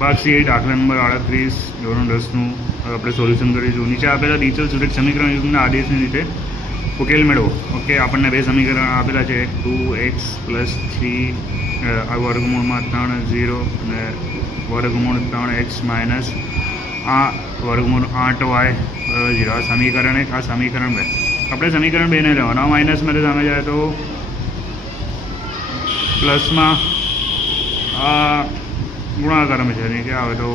ભાગ સી દાખલા નંબર 38 ધોરણ 10નું આપણે સોલ્યુશન કરીશું. નીચે આપેલા ડીચલ સુરેખ સમીકરણ યુગના આદેશની રીતે ઉકેલ મેળવો. ઓકે, આપણને બે સમીકરણ આપેલા છે 2x + 3 વર્ગમૂળમાં 3 0 અને વર્ગમૂળ 3x માઇનસ આ વર્ગમૂળ 8y 0. આ સમીકરણ 1, આ સમીકરણ 2. આપણે સમીકરણ 2 ને લેવાના. માઇનસમાં સામે જાય તો પ્લસમાં આ ગુણાકારમાં છે, નીચે આવે તો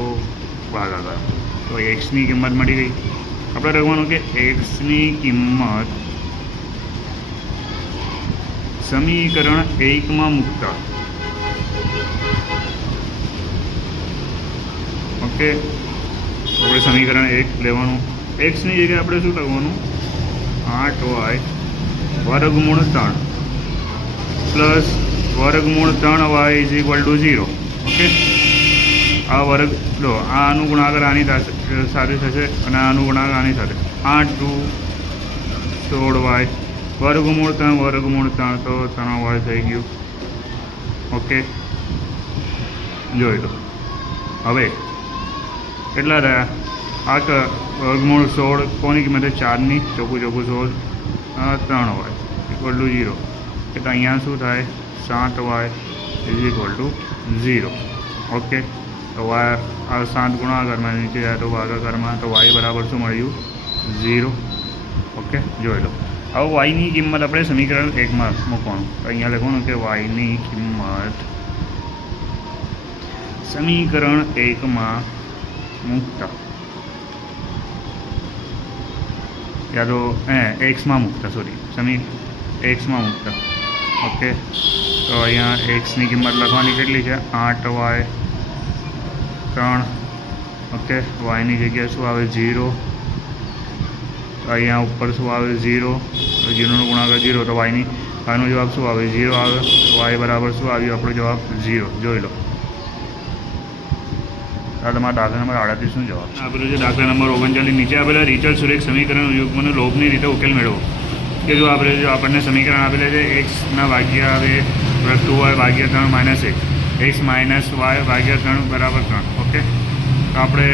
ભાગાકાર. તો એક્સની કિંમત મળી ગઈ. આપણે લખવાનું કે એક્સની કિંમત સમીકરણ 1માં મૂકતા. ઓકે, આપણે સમીકરણ 1 લેવાનું. એક્સની જગ્યાએ આપણે શું લખવાનું? 8y વર્ગમૂળ 3 પ્લસ વર્ગમૂળ 3y = 0. ઓકે, આ વર્ગ લો, આનું ગુણાકાર આની સાથે થશે અને આનું ગુણાકાર આની સાથે. 8 2 16y વર્ગમૂળ 3 તો 3y થઈ ગયું. ઓકે, જોઈ લો. હવે કેટલા થયા? આ વર્ગમૂળ 16 કોની કિંમત? 4ની. ચોખ્ખું 16 3y = 0. એટલે અહીંયા શું થાય? 7y = 0. ઓકે, તો વાય આ 7 ગુણાકારમાં નીચે જાય તો ભાગાકારમાં, તો y બરાબર શું મળ્યું? 0. ઓકે, જોઈ લો. હવે વાયની કિંમત આપણે સમીકરણ 1માં મૂકવાનું. તો અહીંયા લખવાનું કે વાયની કિંમત સમીકરણ 1માં મૂકતા, યા તો એક્સમાં મૂકતા, એક્સમાં મૂકતા. ઓકે, તો અહીંયા એક્સની કિંમત લખવાની કેટલી છે? 8y 3. ઓકે, વાયની જગ્યાએ શું આવે? 0. અહીંયા ઉપર શું આવે? 0. 0નો ગુણાકાર 0, તો વાયનો જવાબ શું આવે? 0 આવે. વાય બરાબર શું આવ્યું? આપણો જવાબ 0. જોઈ લો. આ તમારા દાખલા નંબર 38નો જવાબ આપેલો છે. દાખલા નંબર 39 નીચે આપેલા ડીચલ સુરેખ સમીકરણ યુગ્મનો લોભની રીતે ઉકેલ મેળવો. કે જો આપણને સમીકરણ આપેલા છે એક્સના ભાગ્યા આવે + 2y ભાગ્યા 3 - 1 x - y ભાગ્યા 3 = 3. ઓકે, તો આપણે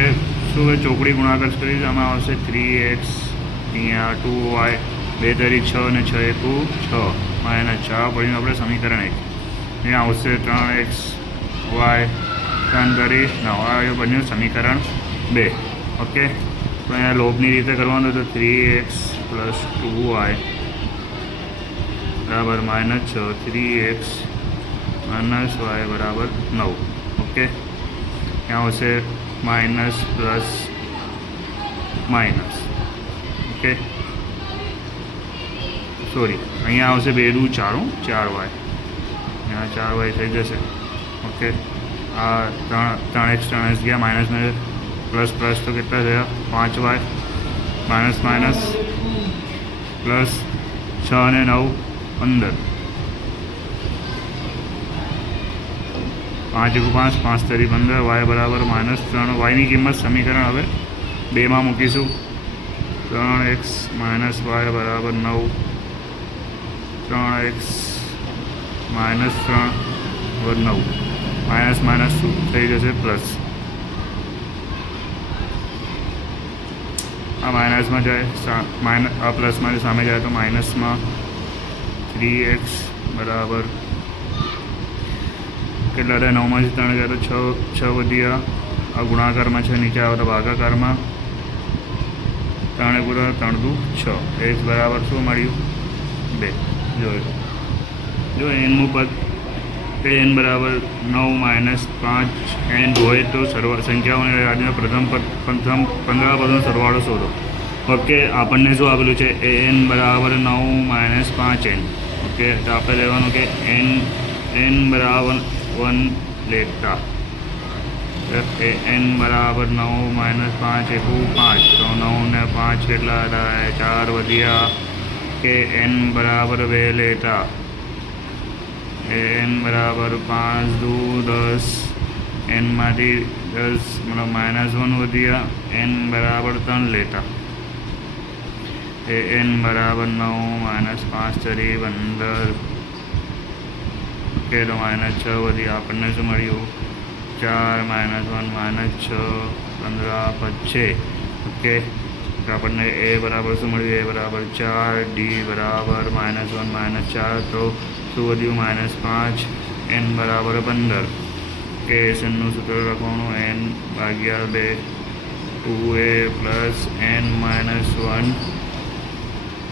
શું ચોકડી ગુણાકાર કરીશું. આમાં આવશે 3x, અહીંયા 2y, 2 તરી 6 અને 6 એકુ 6 -4 પડીને આપણે સમીકરણ 1. અહીંયા આવશે 3x y 3 તરી 9. આ બન્યું સમીકરણ 2. ઓકે, તો અહીંયા લોભની રીતે કરવાનું તો 3x + 2y = -6, 3x - y = 9. Okay, यहाँ આવશે minus plus minus. Okay, sorry, અહીંયા આવશે 2 દુ 4, 4y. यहाँ 4y થઈ જશે. ઓકે, આ 3x ગયા, માઇનસ ને પ્લસ તો કેટલા થયા? 5y માઇનસ પ્લસ 6 અને 9 15. 5 × 5 5 તરી 15. y બરાબર -3. વાયની કિંમત સમીકરણ હવે 2માં મૂકીશું. 3x - y = 9. 3x - 3 = 9. માઇનસ શું થઈ જશે? પ્લસ. આ માઇનસમાં જાય, આ પ્લસમાં સામે જાય તો માઇનસમાં 3x બરાબર કેટલા થાય? 9માંથી 3 જાય તો 6 વધ્યા. આ ગુણાકારમાં છે, નીચે આવે તો ભાગાકારમાં. 3 × 3 દુ 6. x બરાબર શું મળ્યું? 2. જોયું. જો એનનું પદ n બરાબર 9 - 5 n હોય તો સંખ્યાઓને યાદીનો પ્રથમ 15 પદનો સરવાળો શોધો. ઓકે, આપણને શું આપેલું છે? n બરાબર 9 - 5n. ઓકે, તો આપણે લેવાનું કે n બરાબર 1 લેતા. n બરાબર 9 - 5 એકુ 5. તો 9 ને 5 કેટલા થાય? 4 વધ્યા. કે n બરાબર 2 લેતા. n બરાબર 5 દુ 10. nમાંથી 10 મતલબ -1 વધ્યા. n બરાબર 3 લેતા. n બરાબર 9 - 5 તરી 15. ઓકે, તો -6 વધી આપણને શું મળ્યું? 4 -1 -6 15 25. ઓકે, તો આપણને એ બરાબર શું મળ્યું? એ બરાબર 4, ડી બરાબર -1 -4, તો શું વધ્યું? -5, એન બરાબર 15. કે એસએનનું સૂત્ર લખવાનું n/2 2a plus n-1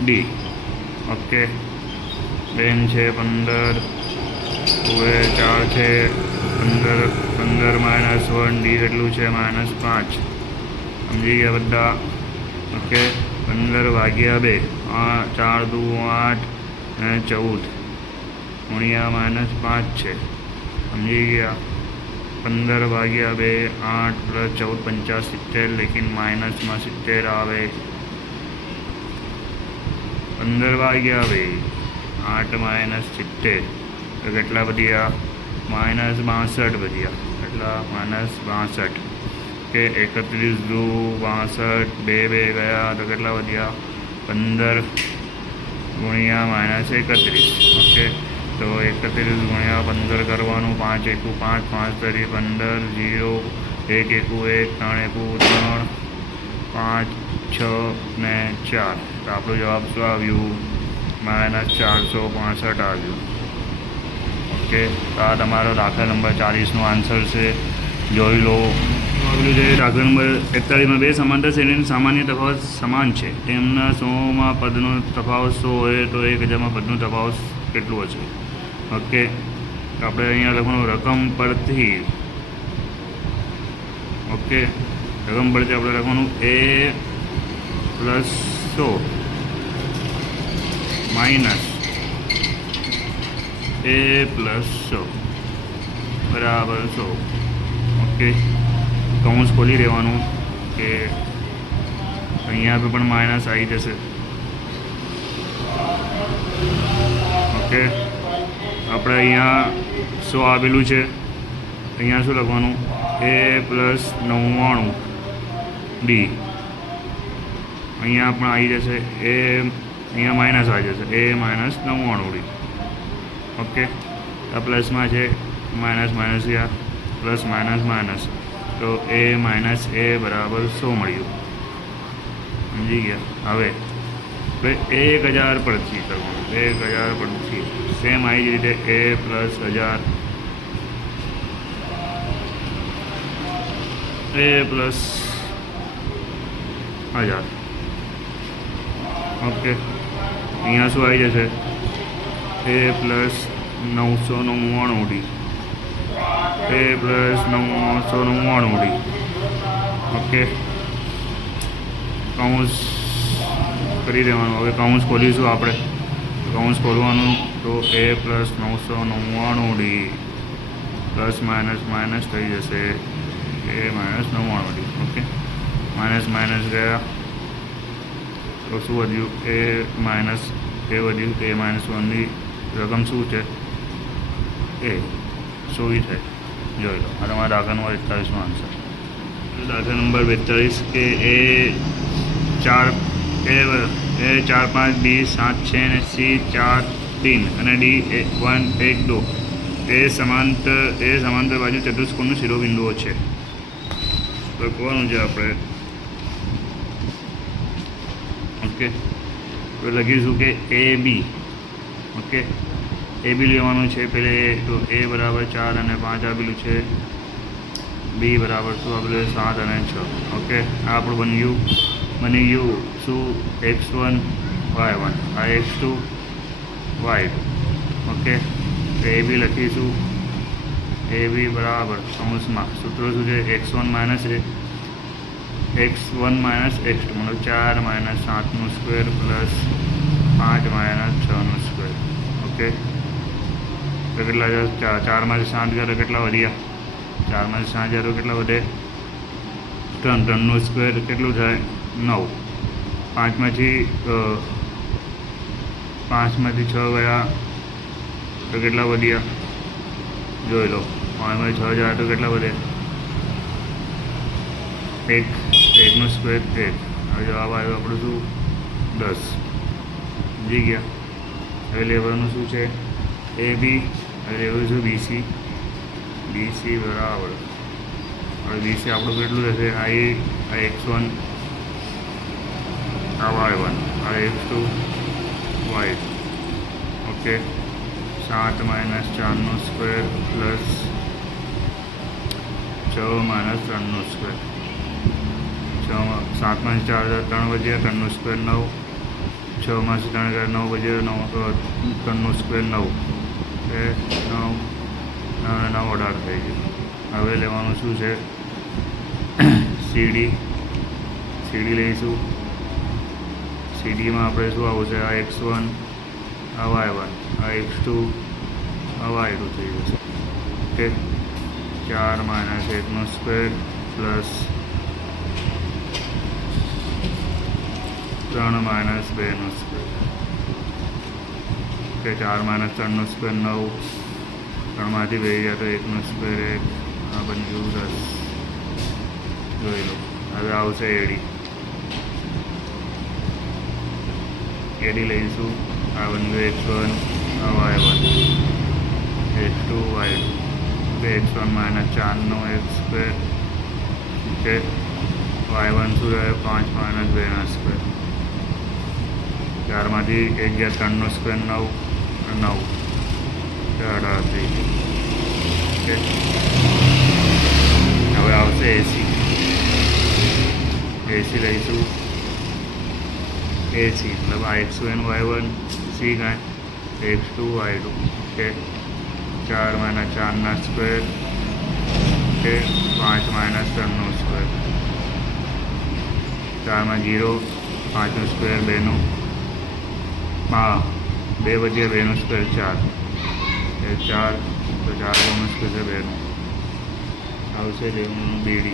D. Okay, n છે 15, 2a 4 છે, 15 -1 ડી કેટલું છે? -5. સમજી ગયા બધા? ઓકે, 15/2, 4 દુ 8 અને 14 ગુણ્યા -5 છે. સમજી ગયા? 15/2 8 + 14 70, લેકિન માઇનસમાં 70 આવે. 15/2 8 - 70 તો કેટલા વધ્યા? -62 વધ્યા. કેટલા? -62. કે 31 દુ 62, 2 ગયા તો કેટલા વધ્યા? 15 ગુણ્યા -31. ઓકે, તો 31 ગુણ્યા 15 કરવાનું. 5 એકુ 5, 5 તરી 15, 0 1 એકુ 1, 3 એકુ 3, 5 6 ને 4. તો આપણો જવાબ શું આવ્યું? -465 આવ્યું. ઓકે, તો આ તમારો દાખલા નંબર 40નો આન્સર છે. જોઈ લો. આગળ છે દાખલા નંબર 41માં બે સમાંતર શ્રેણીના સામાન્ય તફાવત સમાન છે. તેમના 100માં પદનો તફાવત 100 હોય તો 1000માં પદનો તફાવત કેટલું હશે? ઓકે, તો આપણે અહીંયા લખવાનું રકમ પરથી. ઓકે, રકમ પરથી આપણે લખવાનું a + 100 માઇનસ a + 100 બરાબર 100. ઓકે, કૌંસ ખોલી દેવાનું કે અહીંયા પણ માઇનસ આવી જશે. ઓકે, આપણે અહીંયા 100 આપેલું છે, અહીંયા શું લખવાનું? a + 99 D. અહીંયા પણ આવી જશે એ, અહીંયા માઇનસ આવી જશે a - 99 ડી. ઓકે, આ પ્લસમાં છે, માઇનસ ગયા, પ્લસ માઇનસ, તો a - a બરાબર 100 મળ્યું. સમજી ગયા? હવે 1000 પરથી કરવાનું. 1000 પરથી સેમ આવી જ રીતે a + 1000, a + 1000. ઓકે, અહીંયા શું આવી જશે? a + 999 D. a + 999 D. Okay, કૌંસ કરી દેવાનું. હવે કૌંસ ખોલીશું આપણે. કૌંસ ખોલવાનું તો a + 999 ડી પ્લસ માઇનસ થઈ જશે a - 99 ડી. ઓકે, માઇનસ ગયા તો શું વધ્યું? a વધ્યું. a - 1ની રકમ શું છે? એ 100 થાય. જોઈ લો. આ તમારા દાખલા નંબર 41નો આન્સર. દાખલા નંબર 42 કે a 4 5 b 7 6 અને c 4 3 અને d 1 1 2 એ સમાંતર બાજુ ચતુષ્કોણનું શિરોબિંદુઓ છે. તો કોનું છે આપણે? ઓકે, તો લખીશું કે a b. Okay, a b લેવાનું છે પહેલે. તો a બરાબર 4 અને 5 આપેલું છે, b બરાબર શું આપેલું? 7 અને 6. ઓકે, આ આપણું બની ગયું શું? x1 y1, આ x2 y2. ઓકે, તો a b લખીશું. a b બરાબર કૌંસમાં સૂત્ર શું છે? x1 - x2 મતલબ 4 - 7નું સ્ક્વેર પ્લસ 5 - 6નું સ્ક્વેર. ઓકે, તો કેટલા છે? 4માંથી 7 ગયા તો કેટલા વધ્યા? 4માંથી 7 ગયા તો કેટલા વધે? 3નું સ્ક્વેર કેટલું થાય? 9. 5માંથી 6 ગયા તો કેટલા વધ્યા? જોઈ લો. 5માંથી 6 જાય તો કેટલા વધે? 1નું સ્ક્વેર 1. હવે જવાબ આવ્યો આપણું શું? 10. સમજી ગયા? હવે લેવાનું શું છે? a b. હવે લેવું છું bc. bc બરાબર હવે BC આપણું કેટલું રહેશે? આ x1, આ y1, આ x2, y2. Okay, 7 - 4 square plus 6 - 3 square. 7 માંથી 4 3 વધ્યા, 3 સ્ક્વેર 9. 6 માંથી 3 ગયા 9 વધ્યા, 3 સ્ક્વેર 9. 9 અને 9 18 થઈ ગયું. હવે લેવાનું શું છે? CD લઈશું. CDમાં આપણે શું આવશે? આ x1, આ y1, આ x2, આ y2 થઈ જશે. Okay, 4 - 1 square plus 3 - 2 square. Okay, 4 - 3 square 9. 3 માંથી 2 ગયા તો 1 સ્ક્વેર 1. આ બની ગયું 10. જોઈ લો. હવે આવશે AD લઈશું. આ બની ગયું x1, આ y1, x2, y2. x1 - 4 x square. Okay, y1 શું રહે? 5 - 2 સ્ક્વેર. 4 માંથી 1 ગયા 3 સ્ક્વેર 9 9 18 થઈ ગયું. ઓકે, હવે આવશે AC લઈશું. AC મતલબ આ x1 y1, C કાંઈ x2 y2. Okay, 4 - 4 square. Okay, 5 - 3 square. 4 0, 5 square 2. હા, 2 વધ્યા 2 સ્ક્વેર 4. 4 તો 4 સ્ક્વેર 2. આવશે લેવાનું BD.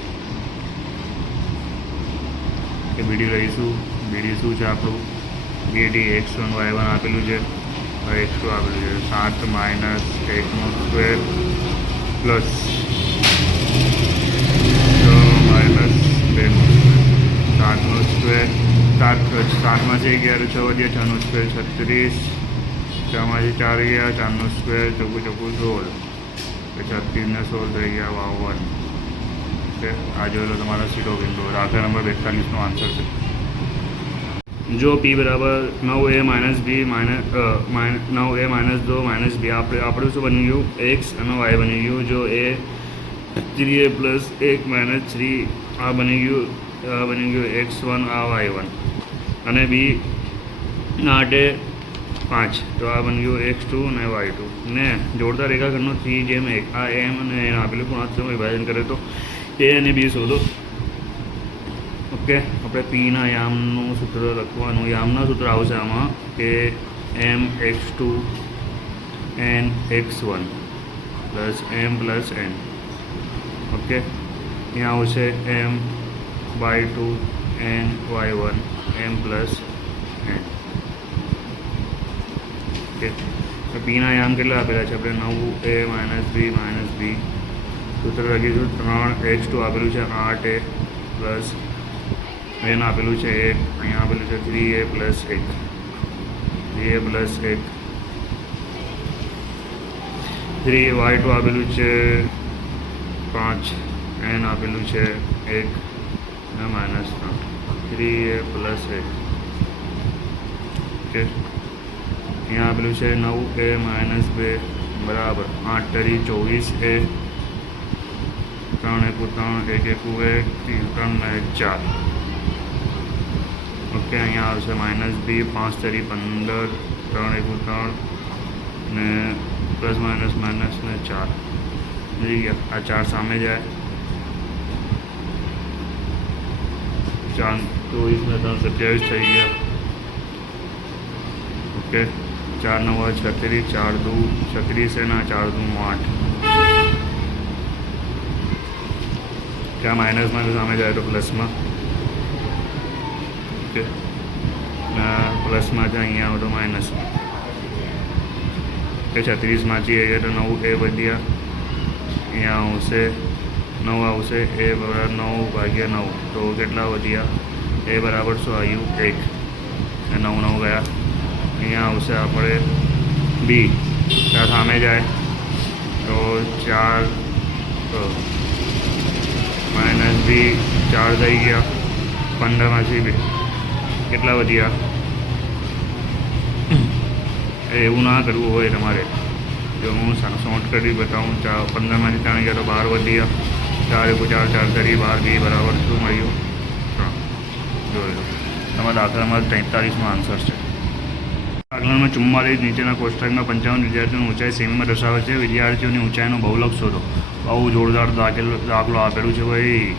કે BD લઈશું. BD શું છે આપણું? BD x1 y1 આપેલું છે, x2 આપેલું છે. 7 - 1 સ્ક્વેર પ્લસ 6 - 2 7 સ્ક્વેર. 7 માંથી 11 6 વધ્યા 6 સ્ક્વેર 36. 6 માંથી 4 ગયા 4 સ્ક્વેર 4 4 16. 36 ને 16 થઈ ગયા 52. આ જોઈ લો તમારા સીધો બિંદુ. દાખલા નંબર 42નો આન્સર છે. જો P બરાબર 9a - b 9a - 2 - b. આપણું શું બની ગયું? x અને y બની ગયું. જો a 3a + 1 - 3 આ બની ગયું x1, આ y1 અને b 8 5 તો આ બની ગયું x2 અને y2. ને જોડતા રેખાખંડનો 3:1 આ m અને n આપેલું ગુણાત્મક વિભાજન કરે તો a અને b શોધો. ઓકે, આપણે પીના યામનું સૂત્ર લખવાનું. યામના સૂત્ર આવશે આમાં કે m x2 n x1 plus m plus n. Okay, અહીંયા આવશે m/2 n y1 m plus n. Okay, તો પીના યામ કેટલા આપેલા છે? આપણે 9a - b - b. સૂત્ર લખીશું. 3x2 આપેલું છે 8a પ્લસ n આપેલું છે 1. અહીંયા આપેલું છે 3a + 1. 3a + 1. 3y2 આપેલું છે 5. n આપેલું છે 1 અને -3. 3a + 1. ઓકે, અહીંયા આપેલું છે 9a - 2 બરાબર 8 તરી 24a. 3 × 3 1 × 1 3 ને 4. ઓકે, અહીંયા આવશે -b 5 તરી 15 3 × 3 ને પ્લસ માઇનસ ને 4 થઈ ગયા. આ 4 સામે જાય. 4 24 ને 3 27 થઈ ગયા. ઓકે, 4 9 36 4 2 36 અને 4 2 8. ત્યાં માઇનસમાં સામે જાય તો પ્લસમાં. ઓકે, પ્લસમાં જાય અહીંયા આવે તો માઇનસમાં. ઓકે, 36માંથી એ તો 9a વધ્યા. અહીંયા આવશે 9 આવશે. a બરાબર 9/9 તો કેટલા વધ્યા? a બરાબર શું આવ્યું? 1 અને 9 9 ગયા. અહીંયા આવશે આપણે b. ત્યાં સામે જાય તો 4 માઇનસ બી 4 થઈ ગયા, 15માંથી 2 કેટલા વધ્યા? એવું ના કરવું હોય તમારે, જો હું શોર્ટ કરી બતાવું. 15માંથી 3 ગયા તો 12 વધ્યા, 4 × 4 4 કરી 12, બી બરાબર શું મળ્યું? 3. જોઈ લો, તમારા દાખલામાં 43નો આન્સર છે. આગળમાં 44 નીચેના કોષ્ટકમાં 55 વિદ્યાર્થીઓની ઊંચાઈ સેમીમાં દર્શાવે છે. વિદ્યાર્થીઓની ઊંચાઈનો બહુલક શોધો. બહુ જોરદાર દાખલો આપેલું છે ભાઈ.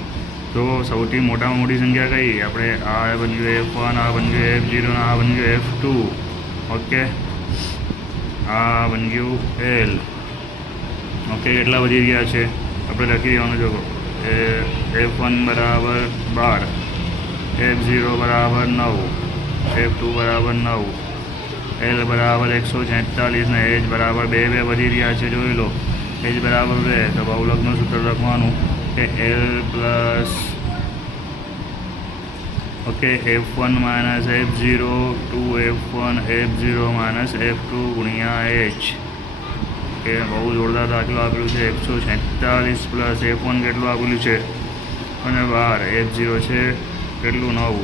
તો સૌથી મોટામાં મોટી સંખ્યા કઈ? આપણે આ બની ગયું F1, આ બની ગયું F0, આ બની ગયું F2. ઓકે, આ બની ગયું L. ઓકે, કેટલા વધી ગયા છે આપણે લખી દેવાનું. જો F1 બરાબર 12, F0 બરાબર 9, F2 બરાબર 9, L બરાબર 146 ને H બરાબર 2 વધી રહ્યા છે. જોઈ લો, H બરાબર 2, તો બહુલકનું સૂત્ર લખવાનું કે L plus okay F1 minus F0 2F1 F0 minus F2 ગુણ્યા H. કે બહુ જોરદાર દાખલો આપેલું છે. 146 પ્લસ F1 કેટલું આપેલું છે અને 12, F0 છે કેટલું 9,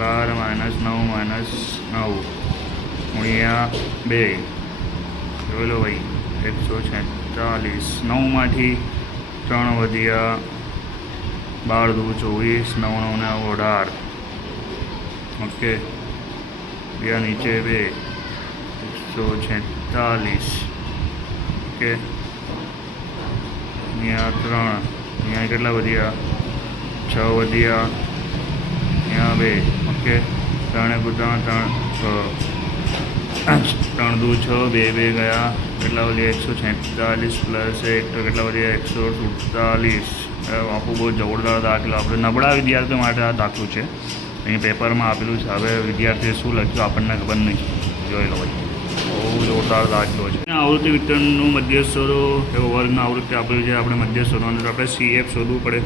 12 માઇનસ 9 માઇનસ 9 ગુણ્યા 2. જોઈ લો ભાઈ, 146, 9માંથી 3 વધ્યા, 12 × 24, 9 × 9 18. ઓકે, બીજા નીચે 2, 146. ઓકે, અહીંયા 3, અહીંયા કેટલા વધ્યા? 6 વધ્યા, અહીંયા 2. ઓકે, 3 × 3 × 6, 2 ગયા, કેટલા વધ્યા? 146 પ્લસ 1 તો કેટલા વધ્યા? 147. આખું બહુ જોરદાર દાખલો. આપણે નબળા વિદ્યાર્થીઓ માટે આ દાખલું છે. અહીં પેપરમાં આપેલું છે. હવે વિદ્યાર્થીએ શું લખ્યું આપણને ખબર નહીં. જોઈ લો ભાઈ, બહુ જોરદાર દાખલો છે. આવૃત્તિ વિતરણનું મધ્યસ્થ શોધો. એવો વર્ગના આવૃત્તિ આપેલું છે. આપણે મધ્યસ્થ શોધવાનું તો આપણે CF શોધવું પડે.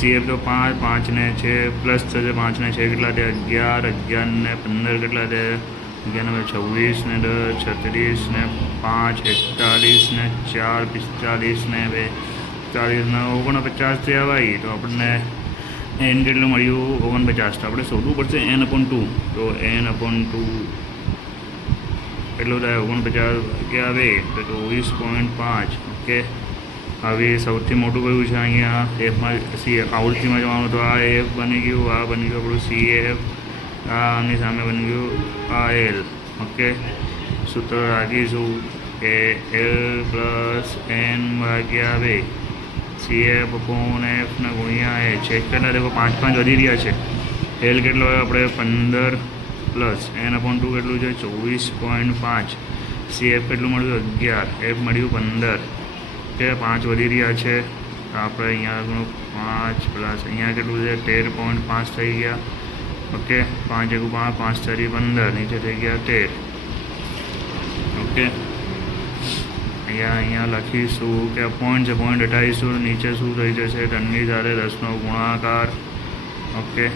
CF તો 5, 5 ને છે પ્લસ થશે, 5 ને છે કેટલા થયા? 11, 11 ને 15 કેટલા થયા? 11 ને 26 ને 10 36 ને 5 41 ને 4 45 ને 2 40 ને 49 થયા ભાઈ. તો આપણને n કેટલું મળ્યું? 49. તો આપણે શોધવું પડશે n/2. તો n/2 કેટલું થાય? 49 ભાગ્યા 2 તો 24.5. ઓકે, હવે સૌથી મોટું કયું છે અહીંયા? Fમાં આવૃત્તિમાં જવાનું. તો આ F બની ગયું, આ બની ગયું આપણું CF, આની સામે બની ગયું આ L. ઓકે, સૂત્ર રાખીશું કે L પ્લસ n/2 CF/F ને ગુણ્યા H. કેટલા દેખો 5 5 વધી રહ્યા છે. L કેટલો હોય આપણે? 15 પ્લસ n/2 કેટલું છે? 24.5. CF કેટલું મળ્યું? 11. F મળ્યું 15. કે 5 વધી રહ્યા છે. આપણે અહીંયા 5 પ્લસ અહીંયા કેટલું છે? 13.5 થઈ ગયા. ઓકે, 5 × 5 5 × 15, નીચે થઈ ગયા 13. ઓકે, અહીંયા લખીશું કે પોઈન્ટ છે, પોઈન્ટ હટાવીશું, નીચે શું થઈ જશે? 3 સાથે 10નો ગુણાકાર. Okay,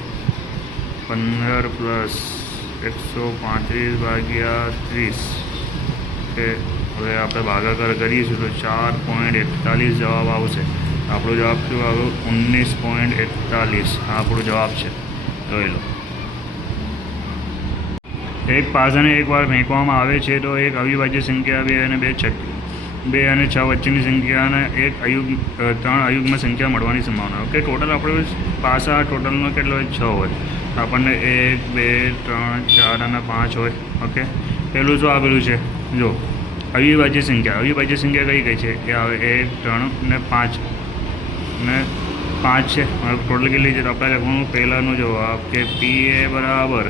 15 plus 135/30. ઓકે, હવે આપણે ભાગાકાર કરીશું તો 4.41 જવાબ આવશે. આપણો જવાબ શું આવ્યો? 19.41. આ આપણો જવાબ છે. જોઈ લો, એક પાસાને એકવાર ફેંકવામાં આવે છે તો એક અવિભાજ્ય સંખ્યા 2 અને 2 અને 6 વચ્ચેની સંખ્યાને 3 અયુગ્મ સંખ્યા મળવાની સંભાવના. ઓકે, ટોટલ આપણે પાસા ટોટલનો કેટલો હોય? 6 હોય. આપણને 1 2 3 4 અને 5 હોય. ઓકે, પહેલું શું આપેલું છે? જો અવિભાજ્ય સંખ્યા. અવિભાજ્ય સંખ્યા કઈ છે? એ આવે 1 3 ને 5 ને 5 છે. ટોટલ કેટલી છે? તો આપણે લખવાનું પહેલાંનો જવાબ કે PA બરાબર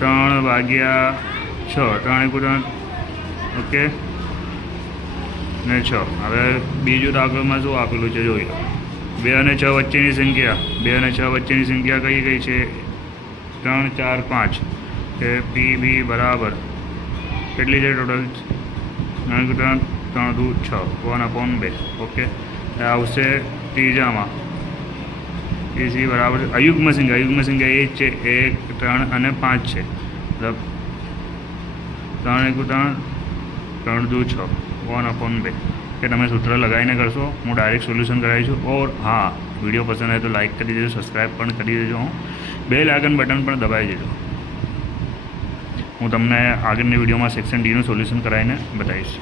3/6. 3 × 3. ઓકે ને 6. હવે બીજું દાખલામાં શું આપેલું છે જોઈ લો. 2 અને 6 વચ્ચેની સંખ્યા. 2 અને 6 વચ્ચેની સંખ્યા કઈ છે? 3 4 5. કે PB બરાબર કેટલી છે ટોટલ? 3 × 3 = 6, 1/2. ઓકે, આવશે ત્રીજામાં. PC બરાબર અયુગ્મ સંખ્યા. અયુગ્મ સંખ્યા એ જ છે, 1 3 અને 5 છે. મતલબ 3 × 3 = 6, 1/2. કે તમે સૂત્ર લગાવીને કરશો, હું ડાયરેક્ટ સોલ્યુશન કરાવીશું. ઓર હા, વિડીયો પસંદ આવે તો લાઇક કરી દેજો, સબસ્ક્રાઈબ પણ કરી દેજો, બેલ આઇકન બટન પણ દબાવી દેજો. હું તમને આગળની વિડીયોમાં સેક્શન ડીનું સોલ્યુશન કરાવીને બતાવીશ.